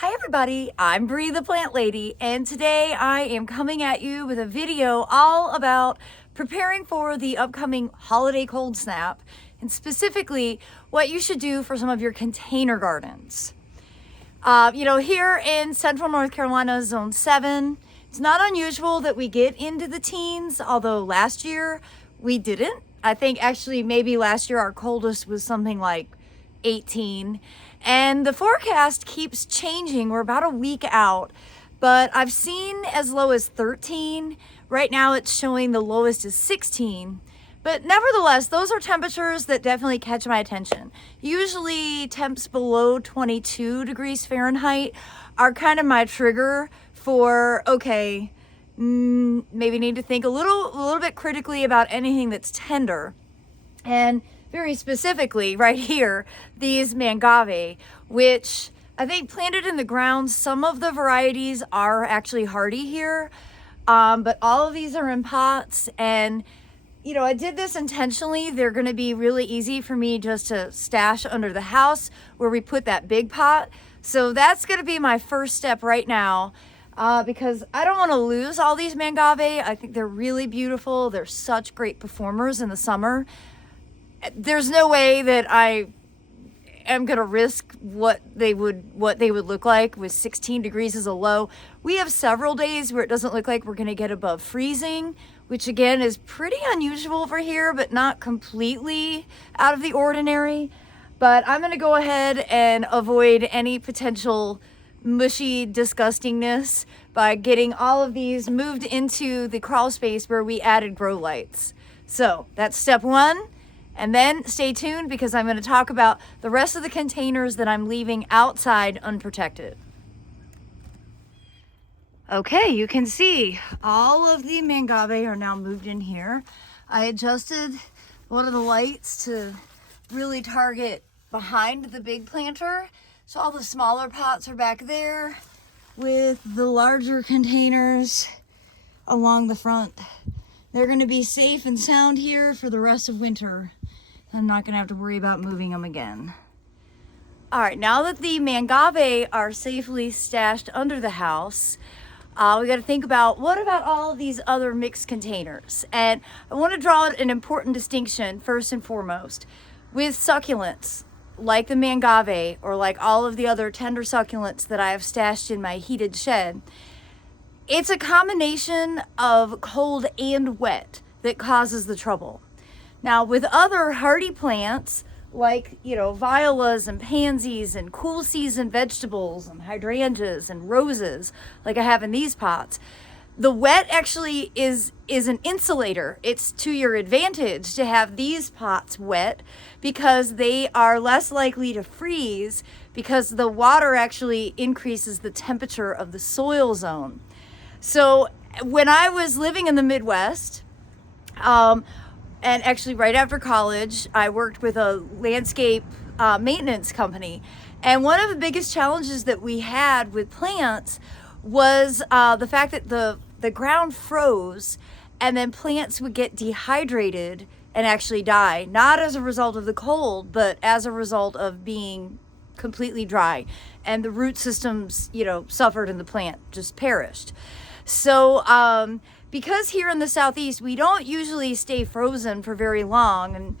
Hi everybody, I'm Brrr the Plant Lady, and today I am coming at you with a video all about preparing for the upcoming holiday cold snap, and specifically what you should do for some of your container gardens. Here in central North Carolina, zone 7, it's not unusual that we get into the teens, although last year we didn't. I think actually maybe last year our coldest was something like 18, and the forecast keeps changing. We're about a week out, but I've seen as low as 13. Right now it's showing the lowest is 16, but nevertheless those are temperatures that definitely catch my attention. Usually temps below 22 degrees Fahrenheit are kind of my trigger for, okay, maybe need to think a little bit critically about anything that's tender. And very specifically right here, these mangave, which I think planted in the ground, some of the varieties are actually hardy here, but all of these are in pots. And I did this intentionally. They're going to be really easy for me just to stash under the house where we put that big pot. So that's going to be my first step right now, because I don't want to lose all these mangave. I think they're really beautiful. They're such great performers in the summer. There's no way that I am going to risk what they would look like with 16 degrees as a low. We have several days where it doesn't look like we're going to get above freezing, which again is pretty unusual for here, but not completely out of the ordinary. But I'm going to go ahead and avoid any potential mushy disgustingness by getting all of these moved into the crawl space where we added grow lights. So that's step one. And then stay tuned, because I'm going to talk about the rest of the containers that I'm leaving outside unprotected. Okay, you can see all of the mangave are now moved in here. I adjusted one of the lights to really target behind the big planter. So all the smaller pots are back there with the larger containers along the front. They're going to be safe and sound here for the rest of winter. I'm not going to have to worry about moving them again. All right, now that the mangave are safely stashed under the house, we got to think about, what about all of these other mixed containers? And I want to draw an important distinction first and foremost. With succulents, like the mangave or like all of the other tender succulents that I have stashed in my heated shed, it's a combination of cold and wet that causes the trouble. Now, with other hardy plants, like, violas and pansies and cool season vegetables and hydrangeas and roses, like I have in these pots, the wet actually is an insulator. It's to your advantage to have these pots wet, because they are less likely to freeze, because the water actually increases the temperature of the soil zone. So when I was living in the Midwest, and actually right after college, I worked with a landscape maintenance company. And one of the biggest challenges that we had with plants was the fact that the ground froze, and then plants would get dehydrated and actually die, not as a result of the cold, but as a result of being completely dry. And the root systems, suffered, and the plant just perished. So, because here in the Southeast, we don't usually stay frozen for very long. And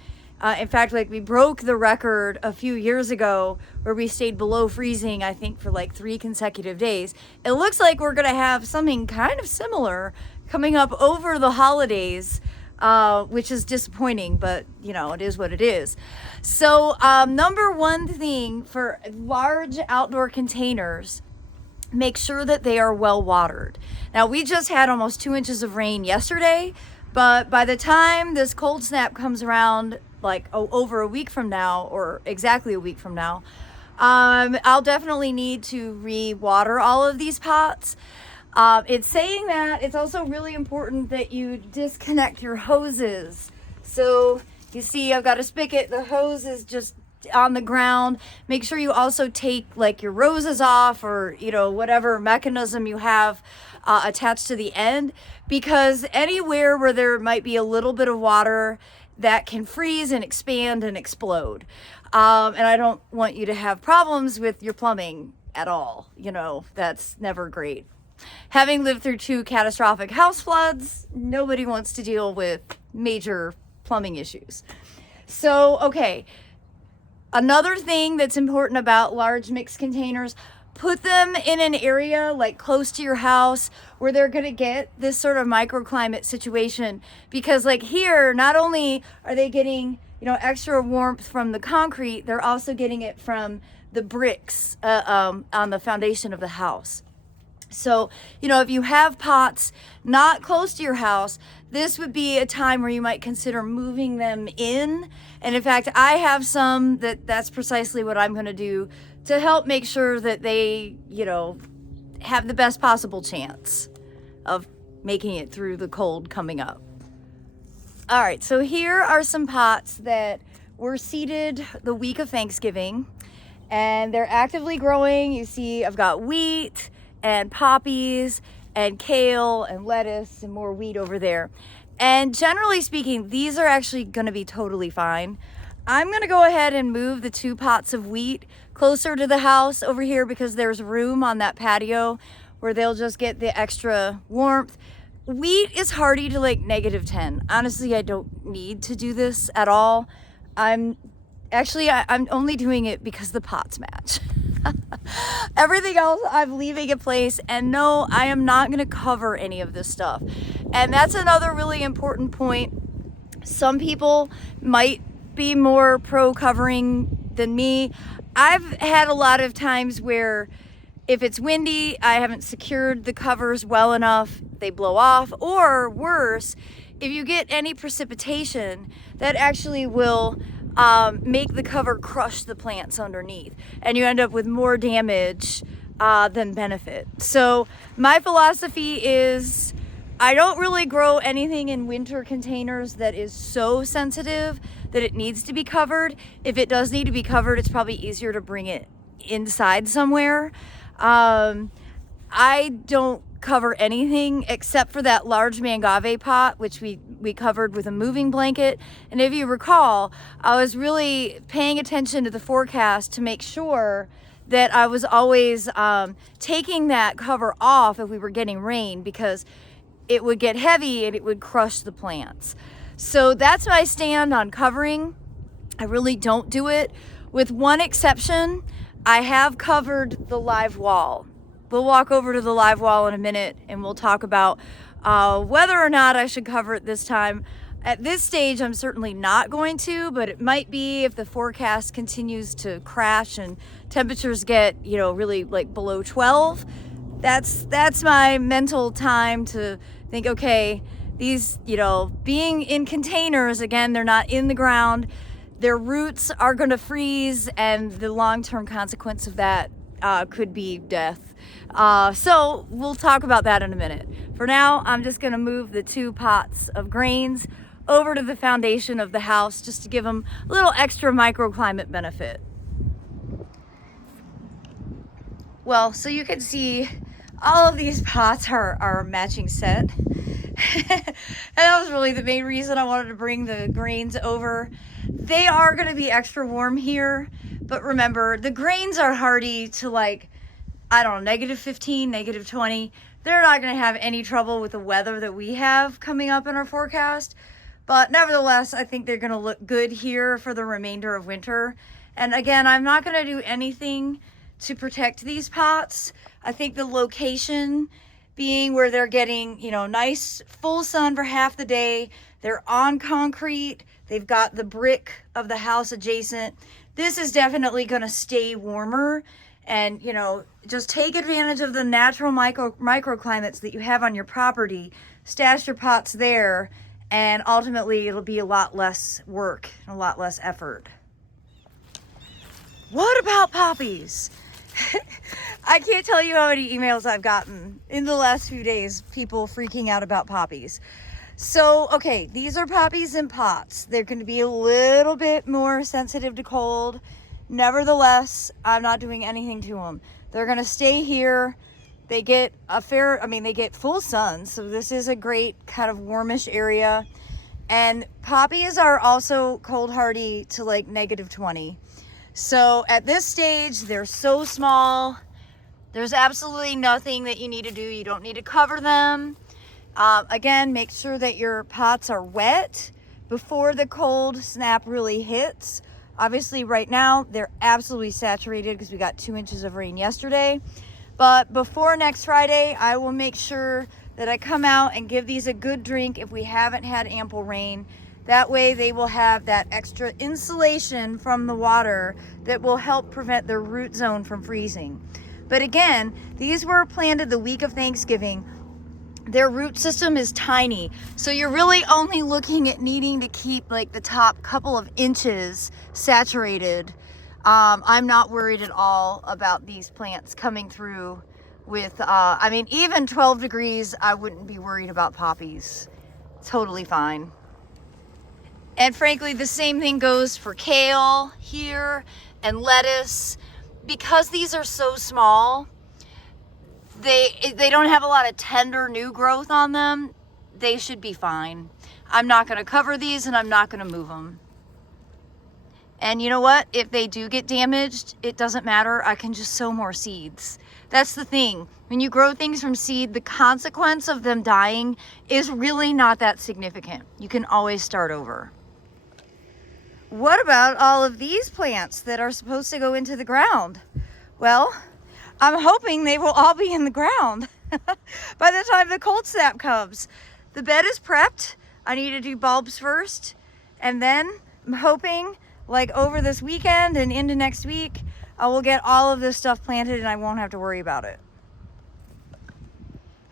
in fact, we broke the record a few years ago where we stayed below freezing, I think, for 3 consecutive days. It looks like we're going to have something kind of similar coming up over the holidays, which is disappointing, but it is what it is. So number one thing for large outdoor containers, make sure that they are well watered. Now, we just had almost 2 inches of rain yesterday, but by the time this cold snap comes around, over a week from now, or exactly a week from now, I'll definitely need to re-water all of these pots. It's saying that it's also really important that you disconnect your hoses. So you see, I've got a spigot, the hose is just on the ground. Make sure you also take your roses off, or whatever mechanism you have attached to the end, because anywhere where there might be a little bit of water, that can freeze and expand and explode. And I don't want you to have problems with your plumbing at all. You know, that's never great. Having lived through 2 catastrophic house floods, nobody wants to deal with major plumbing issues. So, okay, another thing that's important about large mixed containers, put them in an area like close to your house where they're going to get this sort of microclimate situation, because like here, not only are they getting, you know, extra warmth from the concrete, they're also getting it from the bricks on the foundation of the house. So, you know, if you have pots not close to your house, this would be a time where you might consider moving them in. And in fact, I have some that's precisely what I'm going to do to help make sure that they, you know, have the best possible chance of making it through the cold coming up. All right, so here are some pots that were seeded the week of Thanksgiving, and they're actively growing. You see, I've got wheat and poppies and kale and lettuce and more wheat over there. And generally speaking, these are actually going to be totally fine. I'm going to go ahead and move the 2 pots of wheat closer to the house over here because there's room on that patio where they'll just get the extra warmth. Wheat is hardy to like -10. Honestly, I don't need to do this at all. I'm only doing it because the pots match. Everything else I'm leaving in place, and no, I am not going to cover any of this stuff. And that's another really important point. Some people might be more pro covering than me. I've had a lot of times where if it's windy, I haven't secured the covers well enough, they blow off, or worse, if you get any precipitation, that actually will make the cover crush the plants underneath, and you end up with more damage than benefit. So my philosophy is I don't really grow anything in winter containers that is so sensitive that it needs to be covered. If it does need to be covered, it's probably easier to bring it inside somewhere. I don't cover anything except for that large mangave pot, which we covered with a moving blanket. And if you recall, I was really paying attention to the forecast to make sure that I was always taking that cover off if we were getting rain, because it would get heavy and it would crush the plants. So that's my stand on covering. I really don't do it, with one exception. I have covered the live wall. We'll walk over to the live wall in a minute and we'll talk about whether or not I should cover it this time. At this stage, I'm certainly not going to, but it might be if the forecast continues to crash and temperatures get, you know, really like below 12. That's my mental time to think, okay, these, you know, being in containers, again, they're not in the ground. Their roots are going to freeze, and the long-term consequence of that could be death. So we'll talk about that in a minute. For now, I'm just going to move the 2 pots of grains over to the foundation of the house just to give them a little extra microclimate benefit. Well, so you can see all of these pots are a matching set. And that was really the main reason I wanted to bring the grains over. They are going to be extra warm here, but remember, the grains are hardy to like, I don't know, -15, -20. They're not going to have any trouble with the weather that we have coming up in our forecast. But nevertheless, I think they're going to look good here for the remainder of winter. And again, I'm not going to do anything to protect these pots. I think the location being where they're getting, you know, nice full sun for half the day. They're on concrete. They've got the brick of the house adjacent. This is definitely going to stay warmer. And, you know, just take advantage of the natural microclimates that you have on your property. Stash your pots there, and ultimately it'll be a lot less work and a lot less effort. What about poppies? I can't tell you how many emails I've gotten in the last few days, people freaking out about poppies. So, okay, these are poppies in pots. They're going to be a little bit more sensitive to cold. Nevertheless, I'm not doing anything to them. They're going to stay here. They get they get full sun. So this is a great kind of warmish area. And poppies are also cold hardy to like -20. So at this stage, they're so small. There's absolutely nothing that you need to do. You don't need to cover them. Again, make sure that your pots are wet before the cold snap really hits. Obviously right now they're absolutely saturated because we got 2 inches of rain yesterday. But before next Friday, I will make sure that I come out and give these a good drink if we haven't had ample rain. That way they will have that extra insulation from the water that will help prevent their root zone from freezing. But again, these were planted the week of Thanksgiving. Their root system is tiny, so you're really only looking at needing to keep like the top couple of inches saturated. I'm not worried at all about these plants coming through with, I mean, even 12 degrees, I wouldn't be worried about poppies. Totally fine. And frankly, the same thing goes for kale here and lettuce. Because these are so small, they don't have a lot of tender new growth on them. They should be fine. I'm not going to cover these and I'm not going to move them. And you know what? If they do get damaged, it doesn't matter. I can just sow more seeds. That's the thing. When you grow things from seed, the consequence of them dying is really not that significant. You can always start over. What about all of these plants that are supposed to go into the ground? Well, I'm hoping they will all be in the ground by the time the cold snap comes. The bed is prepped. I need to do bulbs first. And then I'm hoping like over this weekend and into next week, I will get all of this stuff planted and I won't have to worry about it.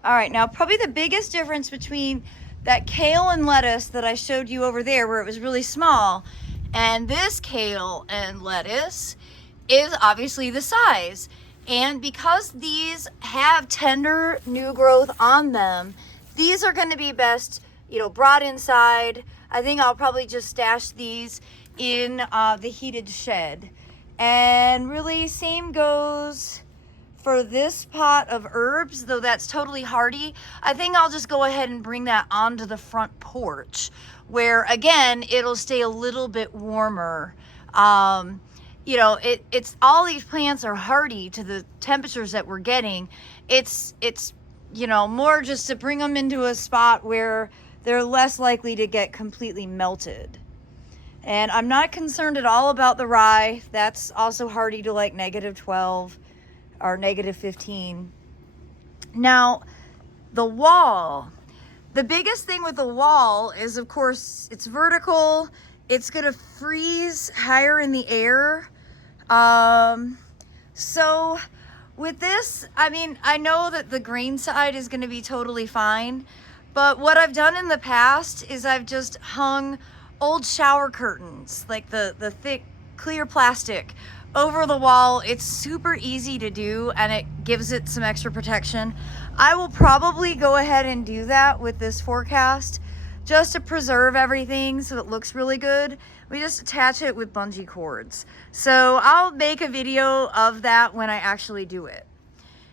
All right, now probably the biggest difference between that kale and lettuce that I showed you over there where it was really small and this kale and lettuce is obviously the size. And because these have tender new growth on them, these are going to be best, you know, brought inside. I think I'll probably just stash these in the heated shed. And really same goes for this pot of herbs, though that's totally hardy. I think I'll just go ahead and bring that onto the front porch where again, it'll stay a little bit warmer. You know, it's all these plants are hardy to the temperatures that we're getting. It's you know, more just to bring them into a spot where they're less likely to get completely melted. And I'm not concerned at all about the rye. That's also hardy to like -12 or -15. Now, the wall. The biggest thing with the wall is, of course, it's vertical. It's gonna freeze higher in the air. So with this, I mean, I know that the green side is gonna be totally fine, but what I've done in the past is I've just hung old shower curtains, like the thick clear plastic, over the wall. It's super easy to do and it gives it some extra protection. I will probably go ahead and do that with this forecast just to preserve everything so it looks really good. We just attach it with bungee cords. So I'll make a video of that when I actually do it.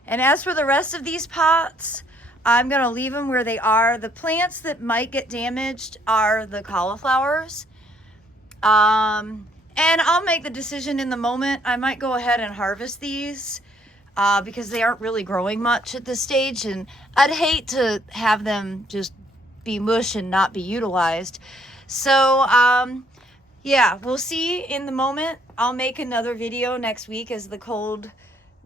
And as for the rest of these pots, I'm gonna leave them where they are. The plants that might get damaged are the cauliflowers. And I'll make the decision in the moment. I might go ahead and harvest these because they aren't really growing much at this stage. And I'd hate to have them just be mush and not be utilized. So yeah, we'll see in the moment. I'll make another video next week as the cold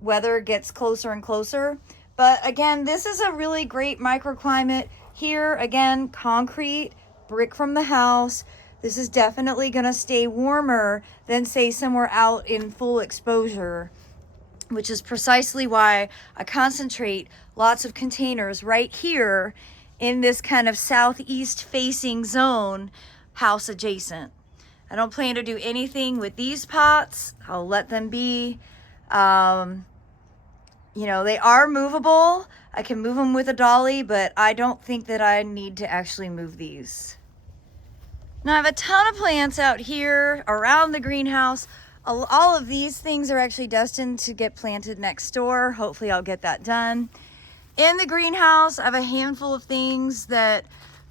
weather gets closer and closer. But again, this is a really great microclimate. Here, again, concrete, brick from the house. This is definitely gonna stay warmer than say somewhere out in full exposure, which is precisely why I concentrate lots of containers right here in this kind of southeast facing zone, house adjacent. I don't plan to do anything with these pots. I'll let them be. You know, they are movable. I can move them with a dolly, but I don't think that I need to actually move these. Now I have a ton of plants out here around the greenhouse. All of these things are actually destined to get planted next door. Hopefully I'll get that done. In the greenhouse, I have a handful of things that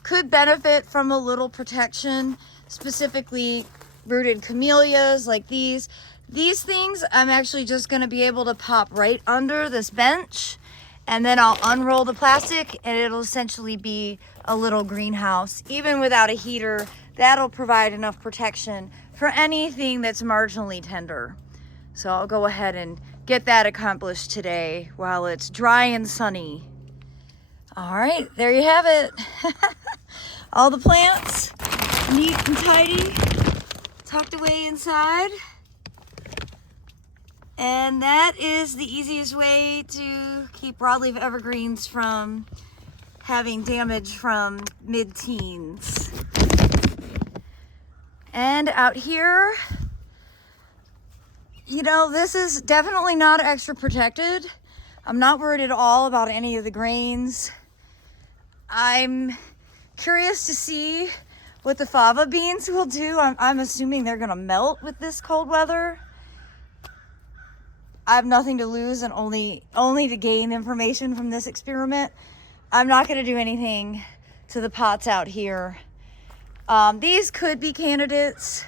could benefit from a little protection, specifically rooted camellias like these. These things I'm actually just gonna be able to pop right under this bench, and then I'll unroll the plastic and it'll essentially be a little greenhouse. Even without a heater, that'll provide enough protection for anything that's marginally tender. So I'll go ahead and get that accomplished today while it's dry and sunny. All right, there you have it. All the plants, neat and tidy, tucked away inside. And that is the easiest way to keep broadleaf evergreens from having damage from mid-teens. And out here, you know, this is definitely not extra protected. I'm not worried at all about any of the grains. I'm curious to see what the fava beans will do. I'm assuming they're gonna melt with this cold weather. I have nothing to lose and only to gain information from this experiment. I'm not gonna do anything to the pots out here. These could be candidates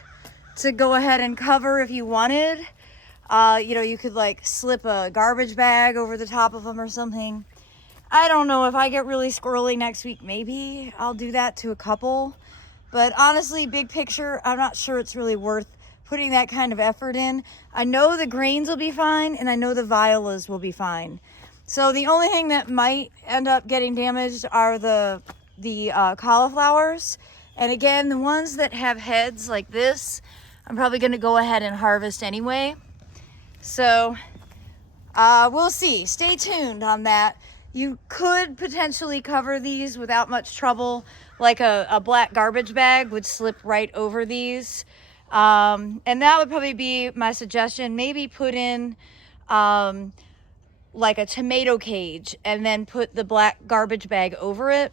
to go ahead and cover if you wanted. You know, you could like slip a garbage bag over the top of them or something. I don't know, if I get really squirrely next week, maybe I'll do that to a couple. But honestly, big picture, I'm not sure it's really worth putting that kind of effort in. I know the grains will be fine, and I know the violas will be fine. So the only thing that might end up getting damaged are the cauliflowers. And again, the ones that have heads like this, I'm probably gonna go ahead and harvest anyway. So we'll see. Stay tuned on that. You could potentially cover these without much trouble. Like a black garbage bag would slip right over these. And that would probably be my suggestion. Maybe put in like a tomato cage and then put the black garbage bag over it.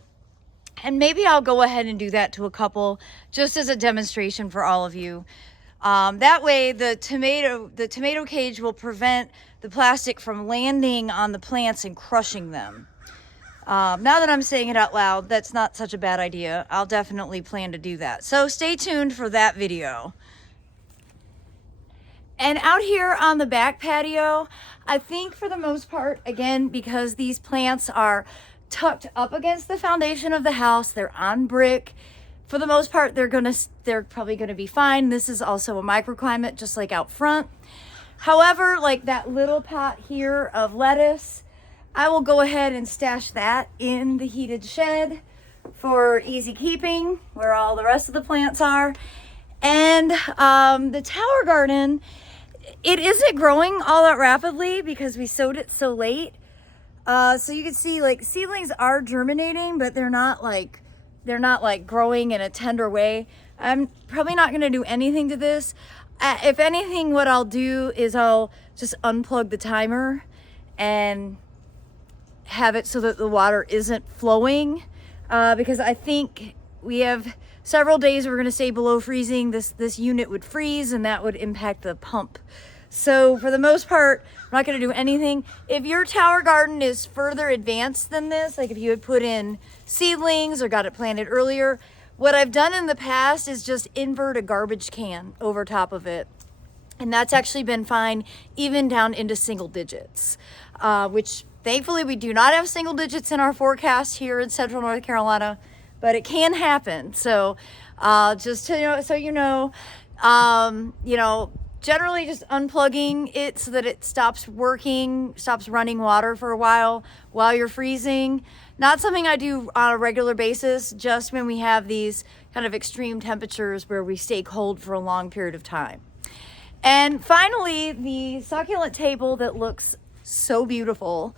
And maybe I'll go ahead and do that to a couple just as a demonstration for all of you. That way the tomato cage will prevent the plastic from landing on the plants and crushing them. Now that I'm saying it out loud, that's not such a bad idea. I'll definitely plan to do that. So stay tuned for that video. And out here on the back patio, I think for the most part, again, because these plants are tucked up against the foundation of the house, they're on brick. For the most part, they're probably gonna be fine. This is also a microclimate, just like out front. However, like that little pot here of lettuce, I will go ahead and stash that in the heated shed for easy keeping, where all the rest of the plants are. And the tower garden, it isn't growing all that rapidly because we sowed it so late. So you can see like seedlings are germinating, but they're not like growing in a tender way. I'm probably not gonna do anything to this. If anything, what I'll do is I'll just unplug the timer and have it so that the water isn't flowing, because I think we have several days we're gonna stay below freezing. This unit would freeze and that would impact the pump. So for the most part, I'm not gonna do anything. If your tower garden is further advanced than this, like if you had put in seedlings or got it planted earlier, what I've done in the past is just invert a garbage can over top of it. And that's actually been fine, even down into single digits, which thankfully we do not have single digits in our forecast here in Central North Carolina, but it can happen. So just to, so you know, generally just unplugging it so that it stops working, stops running water for a while you're freezing. Not something I do on a regular basis, just when we have these kind of extreme temperatures where we stay cold for a long period of time. And finally, the succulent table that looks so beautiful.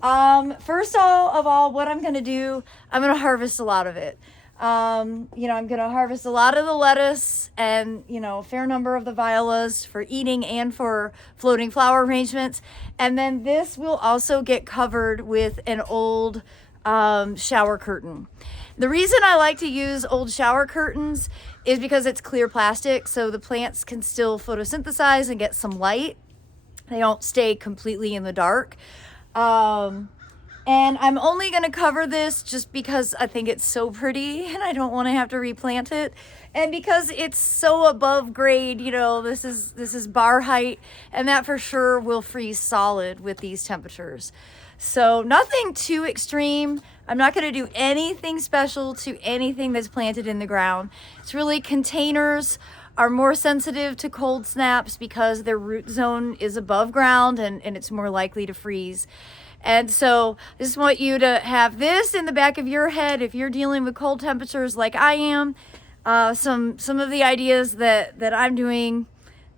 First of all, what I'm gonna do, I'm gonna harvest a lot of it. I'm gonna harvest a lot of the lettuce and, a fair number of the violas for eating and for floating flower arrangements. And then this will also get covered with an old shower curtain. The reason I like to use old shower curtains is because it's clear plastic, so the plants can still photosynthesize and get some light. They don't stay completely in the dark. And I'm only going to cover this just because I think it's so pretty and I don't want to have to replant it. And because it's so above grade, you know, this is bar height, and that for sure will freeze solid with these temperatures. So nothing too extreme. I'm not going to do anything special to anything that's planted in the ground. It's really containers are more sensitive to cold snaps because their root zone is above ground and it's more likely to freeze. And so I just want you to have this in the back of your head if you're dealing with cold temperatures like I am. Some of the ideas that I'm doing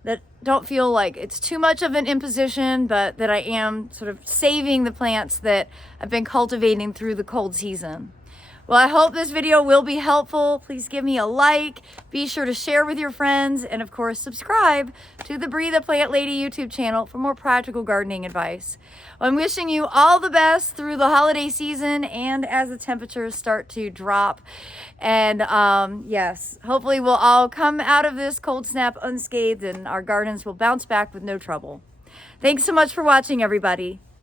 that don't feel like it's too much of an imposition, but that I am sort of saving the plants that I've been cultivating through the cold season. Well, I hope this video will be helpful. Please give me a like. Be sure to share with your friends. And of course, subscribe to the Brrr the Plant Lady YouTube channel for more practical gardening advice. Well, I'm wishing you all the best through the holiday season and as the temperatures start to drop. And yes, hopefully we'll all come out of this cold snap unscathed and our gardens will bounce back with no trouble. Thanks so much for watching, everybody.